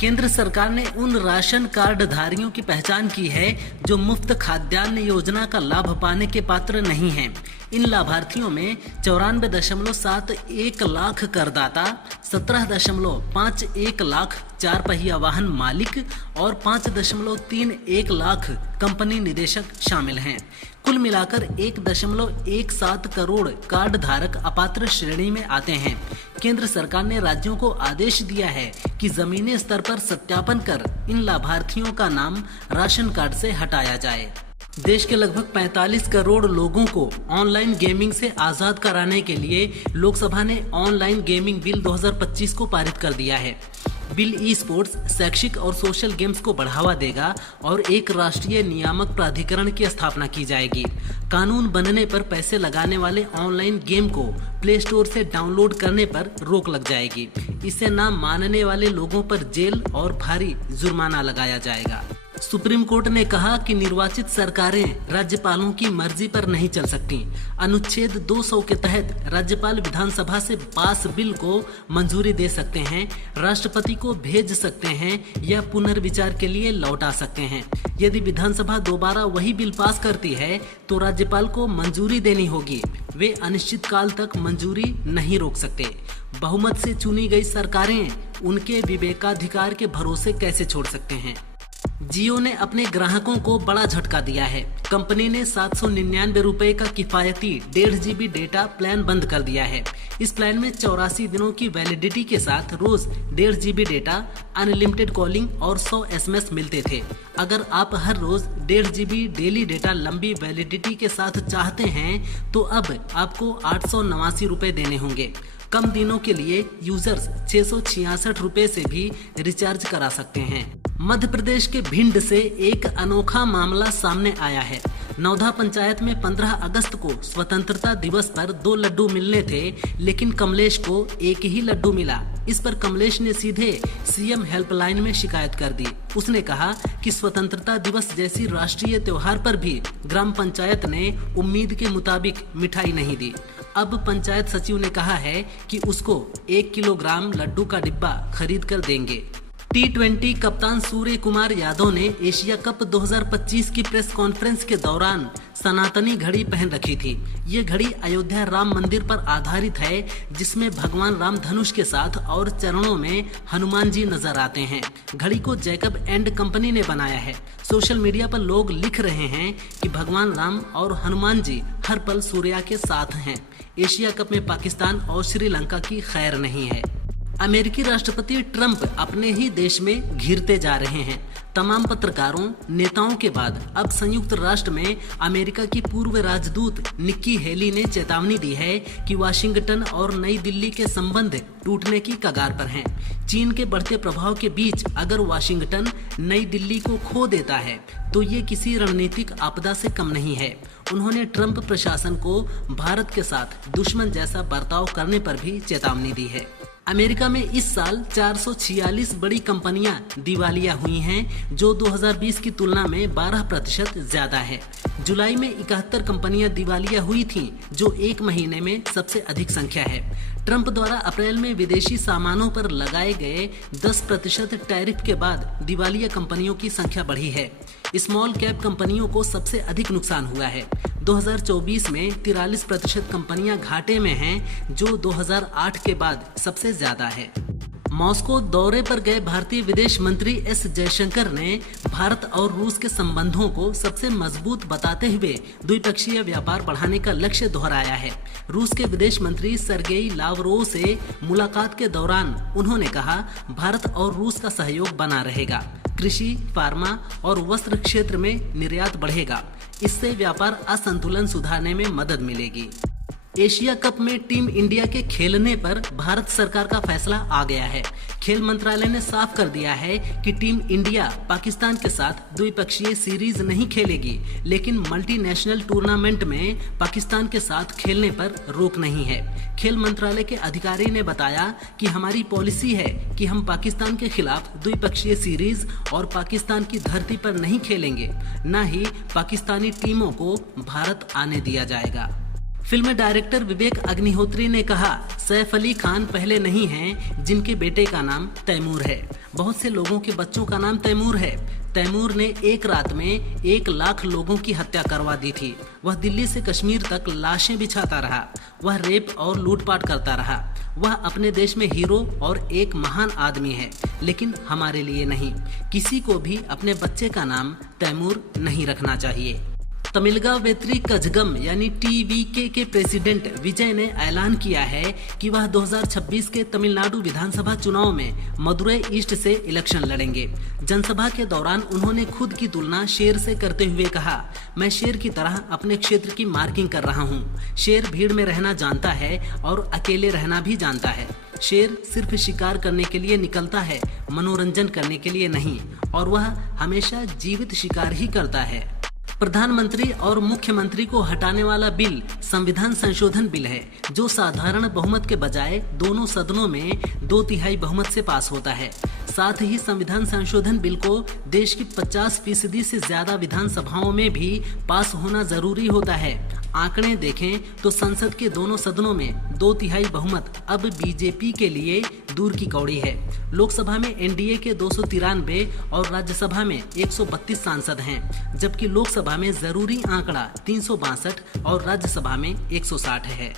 केंद्र सरकार ने उन राशन कार्ड धारियों की पहचान की है जो मुफ्त खाद्यान्न योजना का लाभ पाने के पात्र नहीं हैं। इन लाभार्थियों में 94.71 लाख करदाता, 17.51 लाख 4 पहिया वाहन मालिक और 5.31 लाख कंपनी निदेशक शामिल हैं। कुल मिलाकर 1.17 करोड़ कार्ड धारक अपात्र श्रेणी में आते हैं। केंद्र सरकार ने राज्यों को आदेश दिया है कि जमीनी स्तर पर सत्यापन कर इन लाभार्थियों का नाम राशन कार्ड से हटाया जाए। देश के लगभग 45 करोड़ लोगों को ऑनलाइन गेमिंग से आजाद कराने के लिए लोकसभा ने ऑनलाइन गेमिंग बिल 2025 को पारित कर दिया है। बिल ई स्पोर्ट्स, शैक्षिक और सोशल गेम्स को बढ़ावा देगा और एक राष्ट्रीय नियामक प्राधिकरण की स्थापना की जाएगी। कानून बनने पर पैसे लगाने वाले ऑनलाइन गेम को प्ले स्टोर से डाउनलोड करने पर रोक लग जाएगी। इसे ना मानने वाले लोगों पर जेल और भारी जुर्माना लगाया जाएगा। सुप्रीम कोर्ट ने कहा कि निर्वाचित सरकारें राज्यपालों की मर्जी पर नहीं चल सकती। अनुच्छेद 200 के तहत राज्यपाल विधानसभा से पास बिल को मंजूरी दे सकते हैं, राष्ट्रपति को भेज सकते हैं या पुनर्विचार के लिए लौटा सकते हैं। यदि विधानसभा दोबारा वही बिल पास करती है तो राज्यपाल को मंजूरी देनी होगी। वे अनिश्चित काल तक मंजूरी नहीं रोक सकते। बहुमत से चुनी गई सरकारें उनके विवेकाधिकार के भरोसे कैसे छोड़ सकते हैं। जियो ने अपने ग्राहकों को बड़ा झटका दिया है। कंपनी ने 799 रुपए का किफायती 1.5 GB डेटा प्लान बंद कर दिया है। इस प्लान में 84 दिनों की वैलिडिटी के साथ रोज 1.5 GB डेटा, अनलिमिटेड कॉलिंग और 100 SMS मिलते थे। अगर आप हर रोज 1.5 GB डेली डेटा लंबी वैलिडिटी के साथ चाहते हैं तो अब आपको 889 रुपए देने होंगे। कम दिनों के लिए यूजर्स 666 रुपए से भी रिचार्ज करा सकते हैं। मध्य प्रदेश के भिंड से एक अनोखा मामला सामने आया है। नौधा पंचायत में 15 अगस्त को स्वतंत्रता दिवस पर 2 लड्डू मिलने थे, लेकिन कमलेश को एक ही लड्डू मिला। इस पर कमलेश ने सीधे सीएम हेल्पलाइन में शिकायत कर दी। उसने कहा कि स्वतंत्रता दिवस जैसी राष्ट्रीय त्योहार पर भी ग्राम पंचायत ने उम्मीद के मुताबिक मिठाई नहीं दी। अब पंचायत सचिव ने कहा है कि उसको 1 किलोग्राम लड्डू का डिब्बा खरीद कर देंगे। T20 कप्तान सूर्य कुमार यादव ने एशिया कप 2025 की प्रेस कॉन्फ्रेंस के दौरान सनातनी घड़ी पहन रखी थी। ये घड़ी अयोध्या राम मंदिर पर आधारित है, जिसमें भगवान राम धनुष के साथ और चरणों में हनुमान जी नजर आते हैं। घड़ी को जैकब एंड कंपनी ने बनाया है। सोशल मीडिया पर लोग लिख रहे हैं कि भगवान राम और हनुमान जी हर पल सूर्या के साथ हैं। एशिया कप में पाकिस्तान और श्रीलंका की खैर नहीं है। अमेरिकी राष्ट्रपति ट्रंप अपने ही देश में घिरते जा रहे हैं। तमाम पत्रकारों, नेताओं के बाद अब संयुक्त राष्ट्र में अमेरिका की पूर्व राजदूत निक्की हेली ने चेतावनी दी है कि वाशिंगटन और नई दिल्ली के संबंध टूटने की कगार पर हैं। चीन के बढ़ते प्रभाव के बीच अगर वाशिंगटन नई दिल्ली को खो देता है तो ये किसी रणनीतिक आपदा से कम नहीं है। उन्होंने ट्रंप प्रशासन को भारत के साथ दुश्मन जैसा बर्ताव करने पर भी चेतावनी दी है। अमेरिका में इस साल 446 बड़ी कंपनियां दिवालिया हुई हैं, जो 2020 की तुलना में 12% ज्यादा है। जुलाई में 71 कंपनियां दिवालिया हुई थीं, जो एक महीने में सबसे अधिक संख्या है। ट्रंप द्वारा अप्रैल में विदेशी सामानों पर लगाए गए 10% टैरिफ के बाद दिवालिया कंपनियों की संख्या बढ़ी है। स्मॉल कैप कंपनियों को सबसे अधिक नुकसान हुआ है। 2024 में 43% कंपनियां घाटे में हैं, जो 2008 के बाद सबसे ज्यादा है। मॉस्को दौरे पर गए भारतीय विदेश मंत्री एस जयशंकर ने भारत और रूस के संबंधों को सबसे मजबूत बताते हुए द्विपक्षीय व्यापार बढ़ाने का लक्ष्य दोहराया है। रूस के विदेश मंत्री सर्गेई लावरोव से मुलाकात के दौरान उन्होंने कहा, भारत और रूस का सहयोग बना रहेगा। कृषि, फार्मा और वस्त्र क्षेत्र में निर्यात बढ़ेगा। इससे व्यापार असंतुलन सुधारने में मदद मिलेगी। एशिया कप में टीम इंडिया के खेलने पर भारत सरकार का फैसला आ गया है। खेल मंत्रालय ने साफ कर दिया है कि टीम इंडिया पाकिस्तान के साथ द्विपक्षीय सीरीज नहीं खेलेगी, लेकिन मल्टीनेशनल टूर्नामेंट में पाकिस्तान के साथ खेलने पर रोक नहीं है। खेल मंत्रालय के अधिकारी ने बताया कि हमारी पॉलिसी है कि हम पाकिस्तान के खिलाफ द्विपक्षीय सीरीज और पाकिस्तान की धरती पर नहीं खेलेंगे, न ही पाकिस्तानी टीमों को भारत आने दिया जाएगा। फिल्म डायरेक्टर विवेक अग्निहोत्री ने कहा, सैफ अली खान पहले नहीं हैं जिनके बेटे का नाम तैमूर है। बहुत से लोगों के बच्चों का नाम तैमूर है। तैमूर ने एक रात में 1 लाख लोगों की हत्या करवा दी थी। वह दिल्ली से कश्मीर तक लाशें बिछाता रहा। वह रेप और लूटपाट करता रहा। वह अपने देश में हीरो और एक महान आदमी है, लेकिन हमारे लिए नहीं। किसी को भी अपने बच्चे का नाम तैमूर नहीं रखना चाहिए। तमिलगा वेत्री कझगम यानी टीवीके के प्रेसिडेंट विजय ने ऐलान किया है कि वह 2026 के तमिलनाडु विधानसभा चुनाव में मदुरई ईस्ट से इलेक्शन लड़ेंगे। जनसभा के दौरान उन्होंने खुद की तुलना शेर से करते हुए कहा, मैं शेर की तरह अपने क्षेत्र की मार्किंग कर रहा हूँ। शेर भीड़ में रहना जानता है और अकेले रहना भी जानता है। शेर सिर्फ शिकार करने के लिए निकलता है, मनोरंजन करने के लिए नहीं, और वह हमेशा जीवित शिकार ही करता है। प्रधानमंत्री और मुख्यमंत्री को हटाने वाला बिल संविधान संशोधन बिल है, जो साधारण बहुमत के बजाय दोनों सदनों में 2/3 बहुमत से पास होता है। साथ ही संविधान संशोधन बिल को देश की 50% से ज्यादा विधानसभाओं में भी पास होना जरूरी होता है। आंकड़े देखें तो संसद के दोनों सदनों में 2/3 बहुमत अब बीजेपी के लिए दूर की कौड़ी है। लोकसभा में एनडीए के 293 और राज्यसभा में 132 सांसद हैं, जबकि लोकसभा में जरूरी आंकड़ा 362 और राज्यसभा में 160 है।